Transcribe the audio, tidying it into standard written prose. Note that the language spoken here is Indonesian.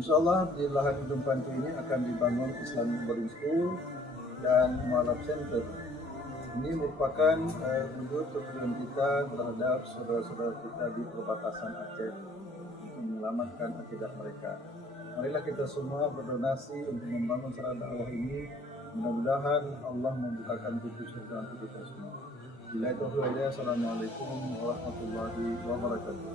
Insya Allah di lahan Ujung Pancu ini akan dibangun Islamic Boarding School dan Mualaf Center. Ini merupakan wujud kepedulian kita terhadap saudara-saudara kita di perbatasan Aceh untuk menyelamatkan akidah mereka. Marilah kita semua berdonasi untuk membangun sarana dakwah ini. Mudah-mudahan Allah membukakan pintu surga untuk kita semua. Bila itu Assalamualaikum warahmatullahi wabarakatuh.